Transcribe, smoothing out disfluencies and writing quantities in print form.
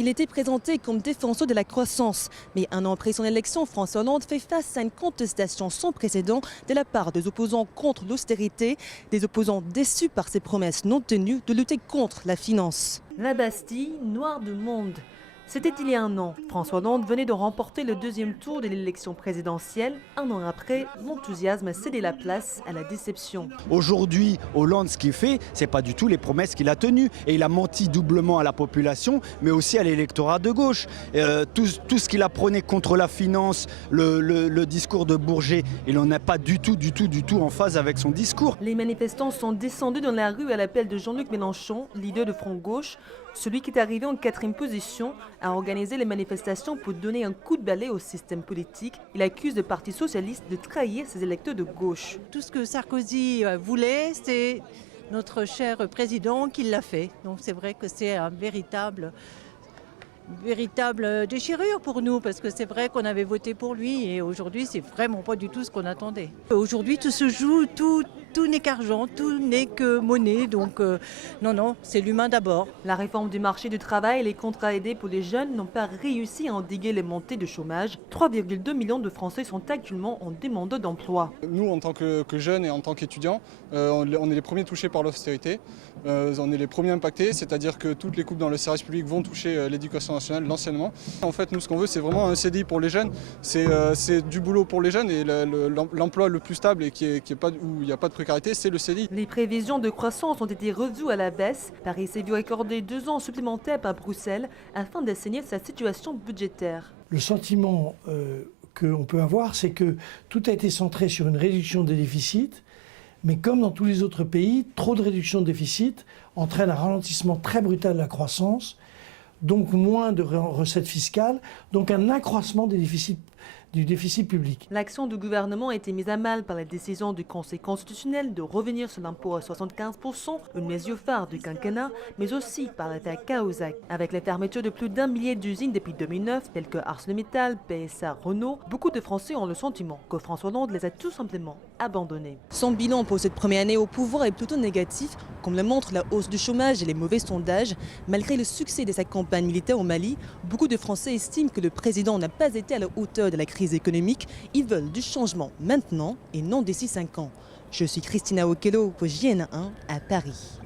Il était présenté comme défenseur de la croissance. Mais un an après son élection, François Hollande fait face à une contestation sans précédent de la part des opposants contre l'austérité, des opposants déçus par ses promesses non tenues de lutter contre la finance. La Bastille, noire de monde. C'était il y a un an. François Hollande venait de remporter le deuxième tour de l'élection présidentielle. Un an après, l'enthousiasme a cédé la place à la déception. Aujourd'hui, Hollande, ce qu'il fait, ce n'est pas du tout les promesses qu'il a tenues. Et il a menti doublement à la population, mais aussi à l'électorat de gauche. Tout ce qu'il a prôné contre la finance, le discours de Bourget, il n'en a pas du tout en phase avec son discours. Les manifestants sont descendus dans la rue à l'appel de Jean-Luc Mélenchon, leader de Front Gauche, celui qui est arrivé en 4e position à organiser les manifestations pour donner un coup de balai au système politique. Il accuse le Parti socialiste de trahir ses électeurs de gauche. Tout ce que Sarkozy voulait, c'est notre cher président qui l'a fait. Donc c'est vrai que c'est un véritable déchirure pour nous, parce que c'est vrai qu'on avait voté pour lui et aujourd'hui c'est vraiment pas du tout ce qu'on attendait. Aujourd'hui tout se joue, tout n'est qu'argent, tout n'est que monnaie, donc non, c'est l'humain d'abord. La réforme du marché du travail et les contrats aidés pour les jeunes n'ont pas réussi à endiguer les montées de chômage. 3,2 millions de Français sont actuellement en demande d'emploi. Nous, en tant que jeunes et en tant qu'étudiants, on est les premiers touchés par l'austérité, on est les premiers impactés, c'est-à-dire que toutes les coupes dans le service public vont toucher l'éducation nationale, l'enseignement. En fait, nous, ce qu'on veut, c'est vraiment un CDI pour les jeunes, c'est du boulot pour les jeunes et l'emploi le plus stable et où il n'y a pas de précarité, c'est le CDI. Les prévisions de croissance ont été revues à la baisse. Paris s'est vu accorder 2 ans supplémentaires par Bruxelles afin d'assainir sa situation budgétaire. Le sentiment qu'on peut avoir, c'est que tout a été centré sur une réduction des déficits, mais comme dans tous les autres pays, trop de réduction de déficit entraîne un ralentissement très brutal de la croissance, donc moins de recettes fiscales, donc un accroissement du déficit public. L'action du gouvernement a été mise à mal par la décision du Conseil constitutionnel de revenir sur l'impôt à 75%, une mesure phare du quinquennat, mais aussi par l'affaire Cahuzac. Avec la fermeture de plus d'1 millier d'usines depuis 2009, telles que ArcelorMittal, PSA, Renault, beaucoup de Français ont le sentiment que François Hollande les a tout simplement abandonnés. Son bilan pour cette première année au pouvoir est plutôt négatif, comme le montre la hausse du chômage et les mauvais sondages. Malgré le succès de sa campagne militaire au Mali, beaucoup de Français estiment que le président n'a pas été à la hauteur de la crise économique. Ils veulent du changement maintenant et non d'ici 5 ans. Je suis Christina Okello pour JN1 à Paris.